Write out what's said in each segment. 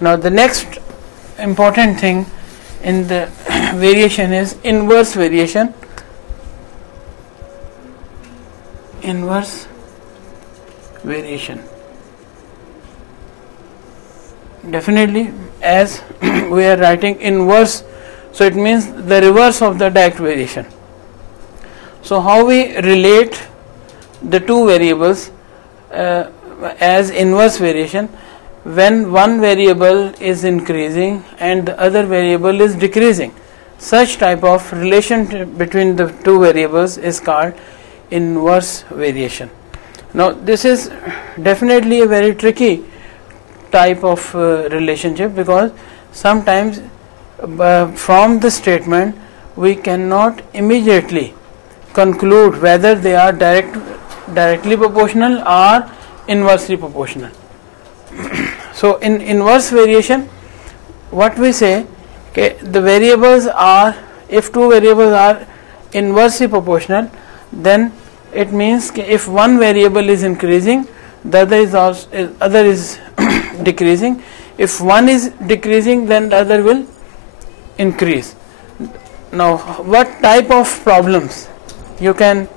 Now the next important thing in the variation is inverse variation. Inverse variation. Definitely, as we are writing inverse, so it means the reverse of the direct variation. So how we relate the two variables as inverse variation? When one variable is increasing and the other variable is decreasing, such type of relation between the two variables is called inverse variation. Now this is definitely a very tricky type of relationship, because sometimes from the statement we cannot immediately conclude whether they are directly proportional or inversely proportional. So in inverse variation, what we say, okay, the variables are, if two variables are inversely proportional, then it means if one variable is increasing, the other is decreasing. If one is decreasing, then the other will increase. Now what type of problems you can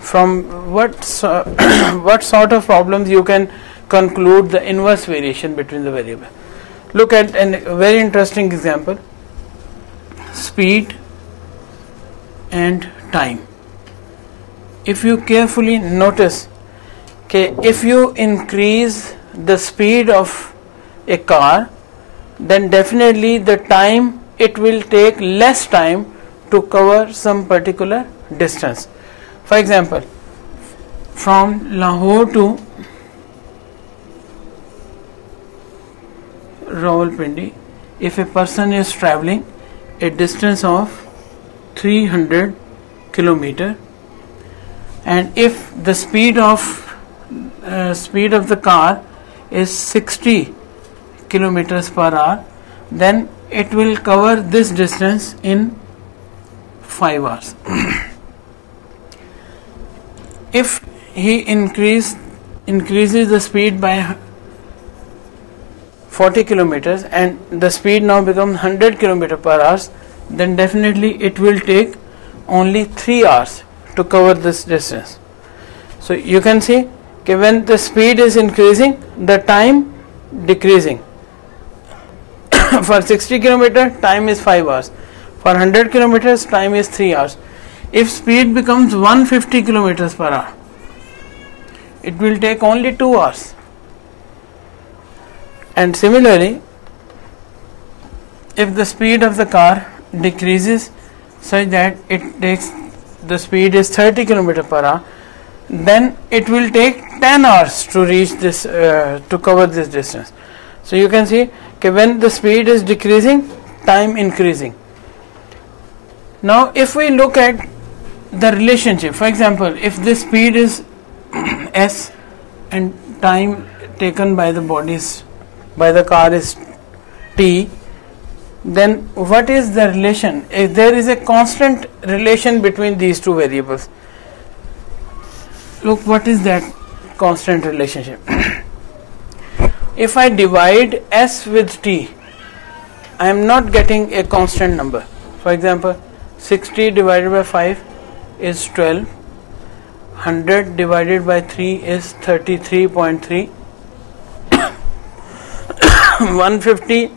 from what sort of problems you can conclude the inverse variation between the variable? Look at a very interesting example: speed and time. If you carefully notice, okay, if you increase the speed of a car, then definitely the time, it will take less time to cover some particular distance. For example, from Lahore to Rawalpindi, if a person is traveling a distance of 300 kilometer, and if the speed of the car is 60 kilometers per hour, then it will cover this distance in 5 hours. If he increases the speed by 40 kilometers and the speed now becomes 100 kilometers per hour, then definitely it will take only 3 hours to cover this distance. So you can see that when the speed is increasing, the time decreasing. For 60 kilometers, time is 5 hours. For 100 kilometers, time is 3 hours. If speed becomes 150 kilometers per hour, it will take only 2 hours. And similarly, if the speed of the car decreases such that the speed is 30 kilometers per hour, then it will take 10 hours to reach this, to cover this distance. So you can see, okay, when the speed is decreasing, time increasing. Now if we look at the relationship, for example, if this speed is s and time taken by the car is t, then what is the relation? If there is a constant relation between these two variables, look, what is that constant relationship? If I divide s with t, I am not getting a constant number. For example, 60 divided by 5 is 12, 100 divided by 3 is 33.3, 150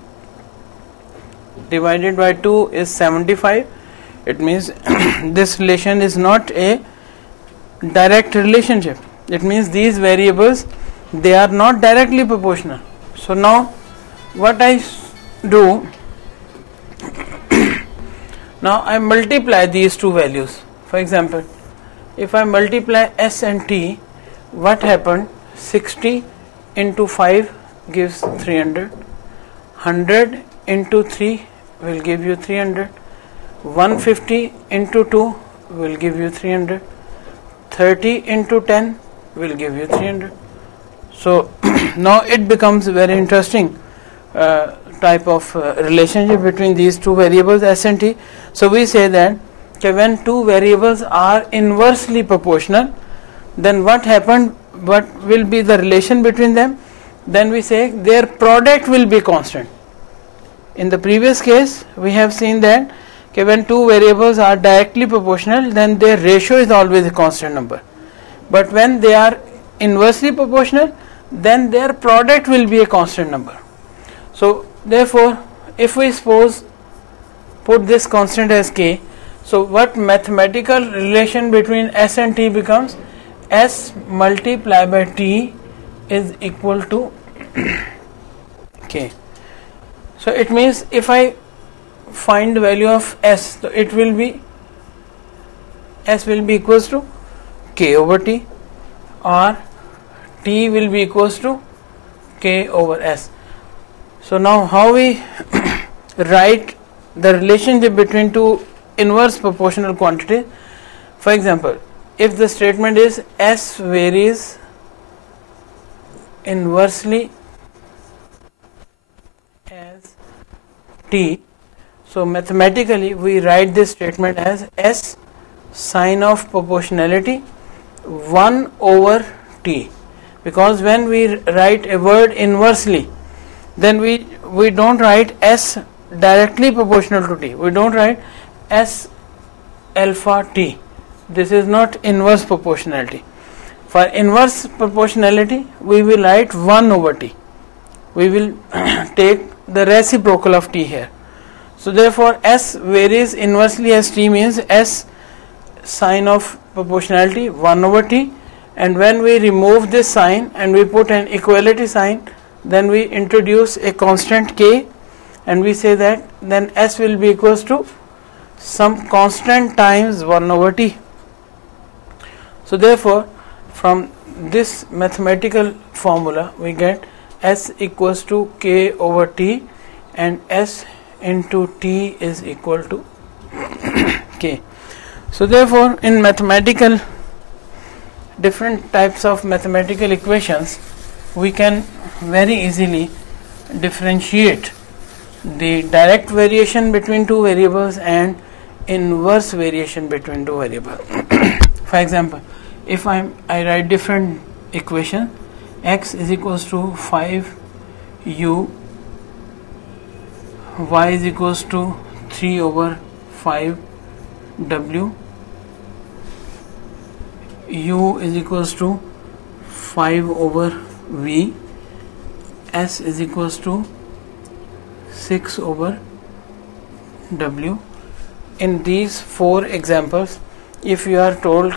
divided by 2 is 75. It means this relation is not a direct relationship. It means these variables, they are not directly proportional. So now what I do, now I multiply these two values. For example, if I multiply s and t, what happened? 60 into 5 gives 300, 100 into 3 will give you 300, 150 into 2 will give you 300, 30 into 10 will give you 300. So now it becomes a very interesting type of relationship between these two variables s and t. So we say that when two variables are inversely proportional, then what will be the relation between them? then we say their product will be constant. In the previous case, we have seen that when two variables are directly proportional, then their ratio is always a constant number. But when they are inversely proportional, then their product will be a constant number. So therefore, if we suppose put this constant as k, so what mathematical relation between s and t becomes? S multiplied by t is equal to k. So it means if I find the value of s, so it will be s will be equals to k over t, or t will be equals to k over s. So now how we write the relationship between two inverse proportional quantities? For example, if the statement is s varies inversely as t, so mathematically we write this statement as s sine of proportionality 1 over t, because when we write a word inversely, then we don't write s directly proportional to t, we don't write s alpha t. This is not inverse proportionality. For inverse proportionality, we will write 1 over t. We will take the reciprocal of t here. So therefore, s varies inversely as t means s sine of proportionality 1 over t, and when we remove this sign and we put an equality sign, then we introduce a constant k, and we say that then s will be equals to some constant times 1 over t. So therefore, from this mathematical formula we get s equals to k over t, and s into t is equal to k. So therefore, in mathematical, different types of mathematical equations, we can very easily differentiate the direct variation between two variables and inverse variation between two variables. For example, if I write different equation, x is equals to 5u, y is equals to 3 over 5w, u is equals to 5 over v, s is equals to 6 over w. In these four examples, if you are told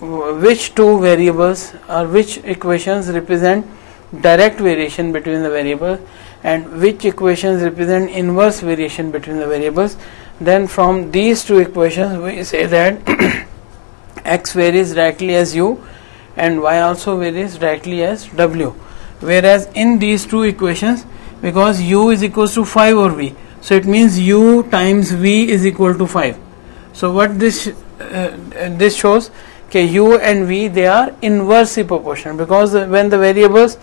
which two variables or which equations represent direct variation between the variables and which equations represent inverse variation between the variables, then from these two equations we say that x varies directly as u and y also varies directly as w. Whereas in these two equations, because u is equals to 5 over v, so it means u times v is equal to 5. So what this shows, u and v, they are inversely proportional, because when the variables,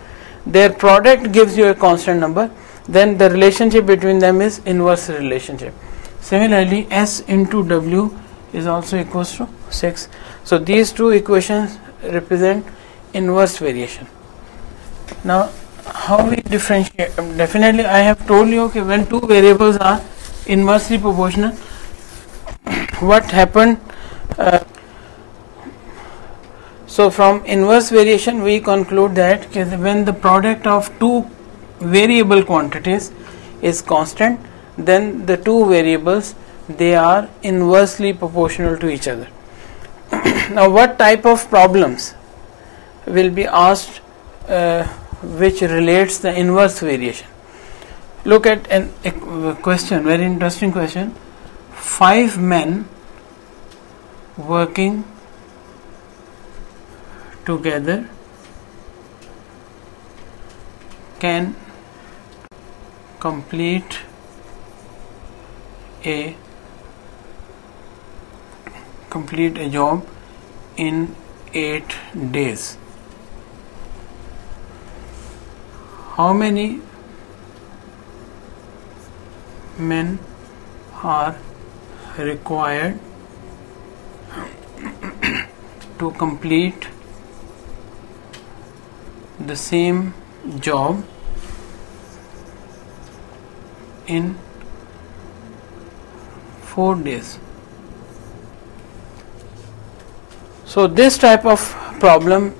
their product gives you a constant number, then the relationship between them is inverse relationship. Similarly, s into w is also equals to 6. So these two equations represent inverse variation. Now how we differentiate? Definitely I have told you, when two variables are inversely proportional, what happened? So from inverse variation we conclude that when the product of two variable quantities is constant, then the two variables, they are inversely proportional to each other. Now what type of problems will be asked which relates the inverse variation? Look at a question, very interesting question. 5 men working together can complete a job in 8 days. How many men are required to complete the same job in 4 days. So this type of problem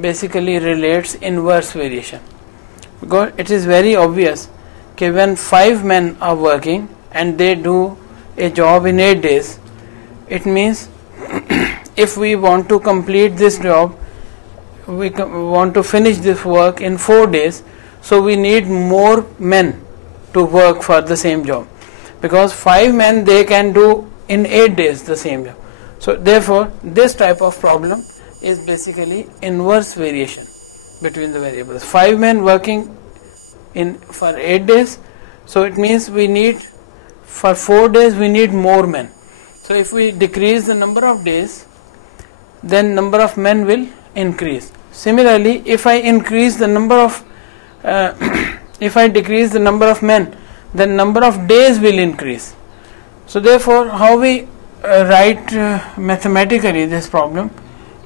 basically relates inverse variation, because it is very obvious that when 5 men are working and they do a job in 8 days, it means if we want to complete this job, we want to finish this work in 4 days, so we need more men to work for the same job, because 5 men they can do in 8 days the same job. So therefore this type of problem is basically inverse variation between the variables. 5 men working for 8 days, so it means we need for 4 days we need more men. So if we decrease the number of days, then number of men will increase. Similarly, if I increase the number of if I decrease the number of men, then number of days will increase. So therefore, how we write mathematically this problem?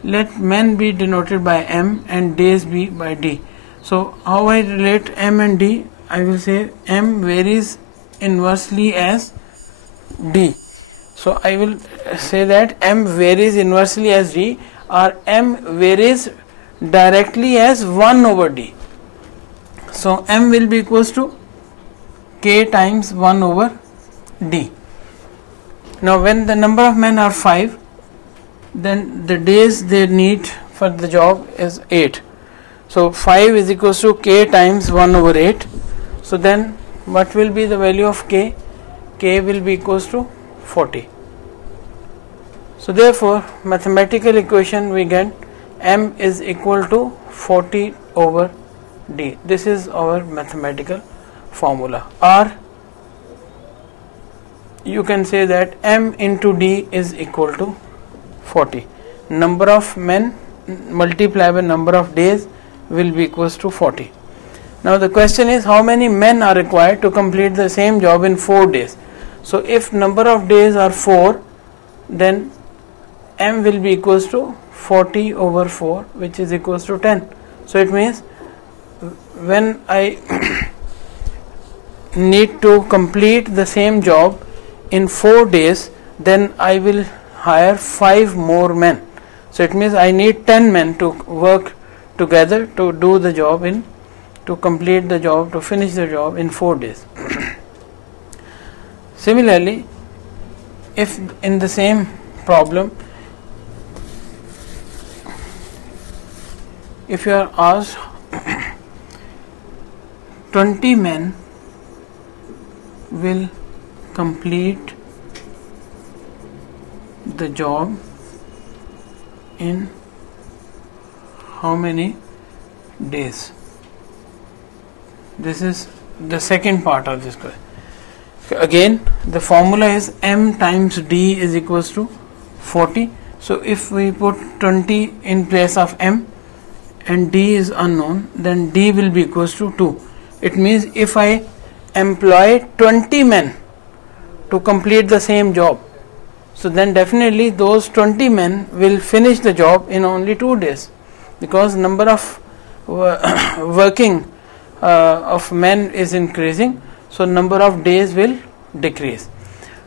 Let men be denoted by M and days be by D. So how I relate M and D? I will say M varies inversely as D. So I will say that M varies inversely as D, or M varies directly as 1 over D. So M will be equals to K times 1 over D. Now when the number of men are 5, then the days they need for the job is 8. So 5 is equals to K times 1 over 8. So then what will be the value of K? K will be equals to 40. So therefore mathematical equation we get M is equal to 40 over D. This is our mathematical formula. Or you can say that M into D is equal to 40. Number of men multiplied by number of days will be equals to 40. Now the question is, how many men are required to complete the same job in 4 days? So if number of days are 4, then M will be equals to 40 over 4, which is equals to 10. So it means when I need to complete the same job in 4 days, then I will hire 5 more men. So it means I need 10 men to work together to do the job to complete the job, to finish the job in 4 days. Similarly, if in the same problem, if you are asked 20 men will complete the job in how many days? This is the second part of this question. Again, the formula is M times D is equals to 40. So if we put 20 in place of M and D is unknown, then D will be equals to 2. It means if I employ 20 men to complete the same job, so then definitely those 20 men will finish the job in only 2 days, because number of working of men is increasing, so number of days will decrease.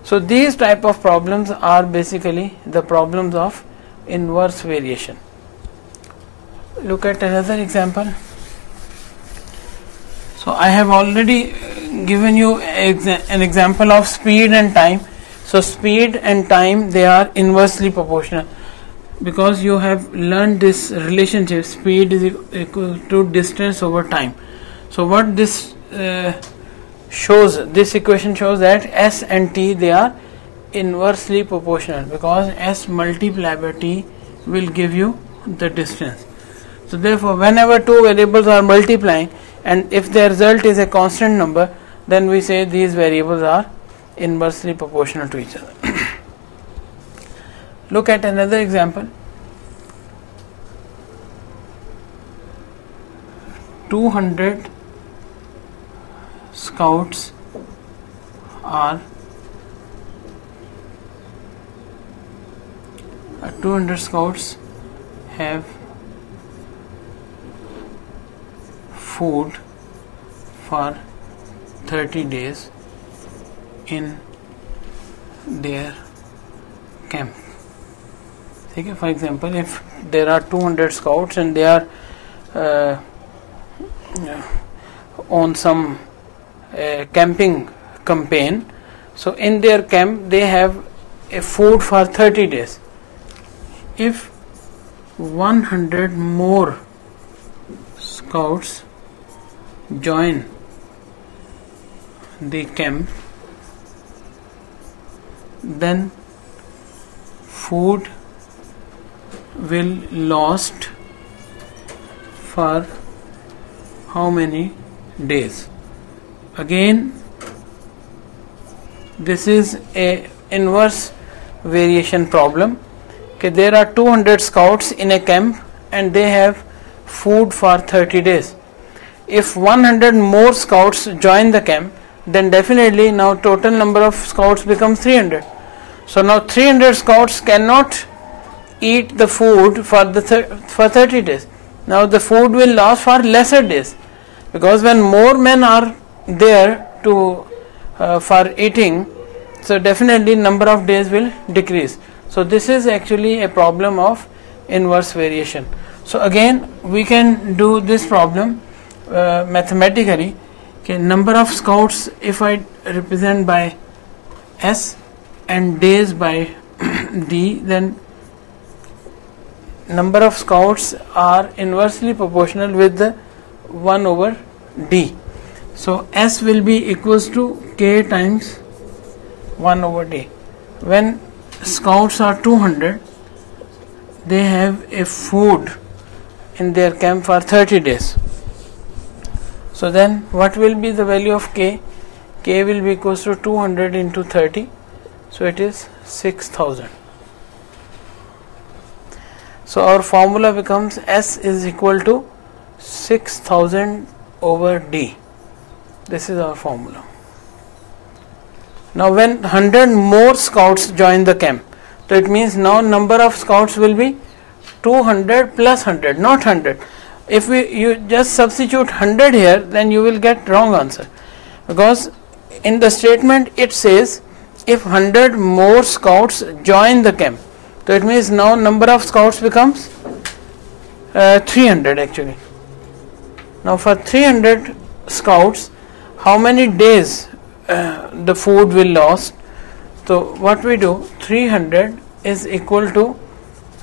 So these type of problems are basically the problems of inverse variation. Look at another example. So I have already given you an example of speed and time. So speed and time, they are inversely proportional, because you have learned this relationship, speed is equal to distance over time. So what this shows, this equation shows that S and T, they are inversely proportional, because S multiplied by T will give you the distance. So therefore whenever two variables are multiplying, and if the result is a constant number, then we say these variables are inversely proportional to each other. Look at another example. 200 scouts are 200 scouts have food for 30 days in their camp. Okay, for example, if there are 200 scouts and they are on some camping campaign, so in their camp they have a food for 30 days. If 100 more scouts join the camp, then food will lost for how many days? Again, this is a inverse variation problem. Okay, there are 200 scouts in a camp and they have food for 30 days. If 100 more scouts join the camp, then definitely now total number of scouts becomes 300. So now 300 scouts cannot eat the food for 30 days. Now the food will last for lesser days, because when more men are there to for eating, so definitely number of days will decrease. So this is actually a problem of inverse variation. So again we can do this problem mathematically. Okay, number of scouts, if I represent by S and days by D, then number of scouts are inversely proportional with the 1 over D. So S will be equals to K times 1 over D. When scouts are 200, they have a food in their camp for 30 days. So then what will be the value of K? K will be equals to 200 into 30. So it is 6000. So our formula becomes S is equal to 6000 over D. This is our formula. Now when 100 more scouts join the camp, so it means now number of scouts will be 200 plus 100, not 100. If you just substitute 100 here, then you will get wrong answer, because in the statement it says if 100 more scouts join the camp, so it means now number of scouts becomes 300 actually. Now for 300 scouts, how many days the food will lost? So what we do, 300 is equal to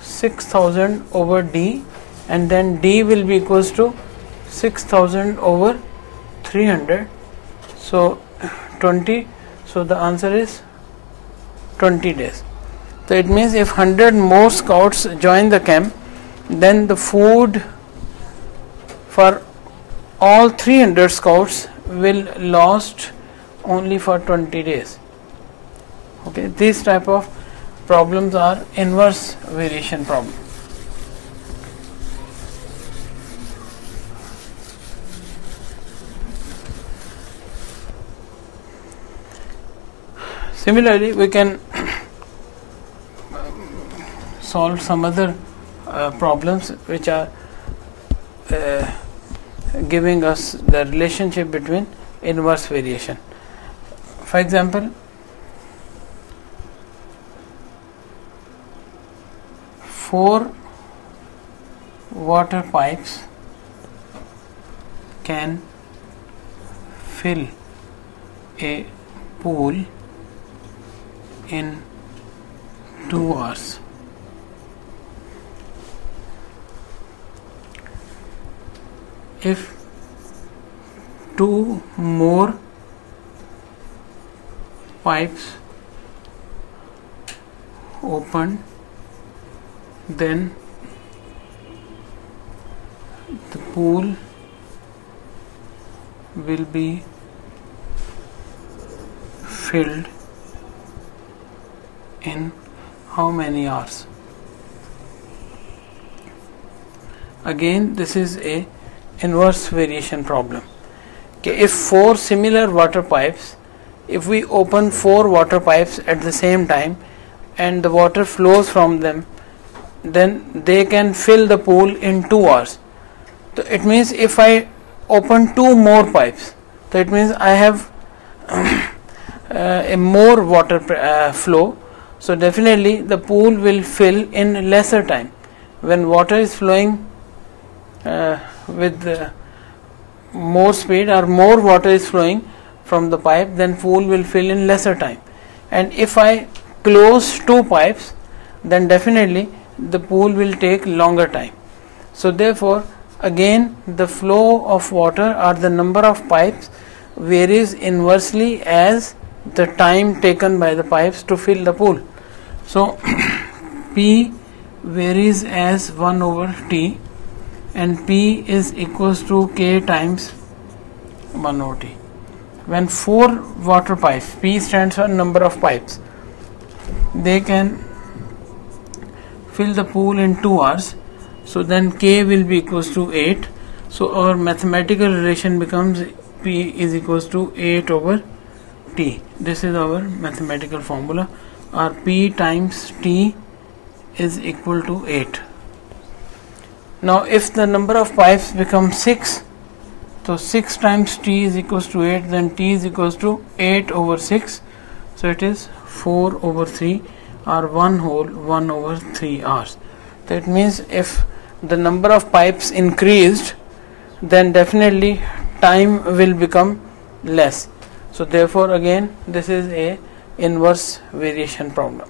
6000 over D, and then D will be equals to 6000 over 300. So 20. So the answer is 20 days. So it means if 100 more scouts join the camp, then the food for all 300 scouts will lost only for 20 days. Okay, these type of problems are inverse variation problem. Similarly, we can solve some other problems which are giving us the relationship between inverse variation. For example, 4 water pipes can fill a pool in 2 hours. If 2 more pipes open, then the pool will be filled in how many hours? Again, this is a inverse variation problem. Okay, if 4 similar water pipes, if we open 4 water pipes at the same time and the water flows from them, then they can fill the pool in 2 hours. So it means if I open 2 more pipes, so it means I have a more water flow, so definitely the pool will fill in lesser time. When water is flowing with more speed, or more water is flowing from the pipe, then pool will fill in lesser time. And if I close 2 pipes, then definitely the pool will take longer time. So therefore again the flow of water or the number of pipes varies inversely as the time taken by the pipes to fill the pool. So P varies as 1 over T, and P is equals to K times 1 over T. When 4 water pipes, P stands for number of pipes, they can fill the pool in 2 hours, so then K will be equals to 8. So our mathematical relation becomes P is equals to 8 over T. This is our mathematical formula, or P times T is equal to 8. Now if the number of pipes becomes 6, so 6 times T is equals to 8, then T is equals to 8 over 6, so it is 4 over 3, or 1 whole 1 over 3 hours. That means if the number of pipes increased, then definitely time will become less. So therefore again this is a inverse variation problem.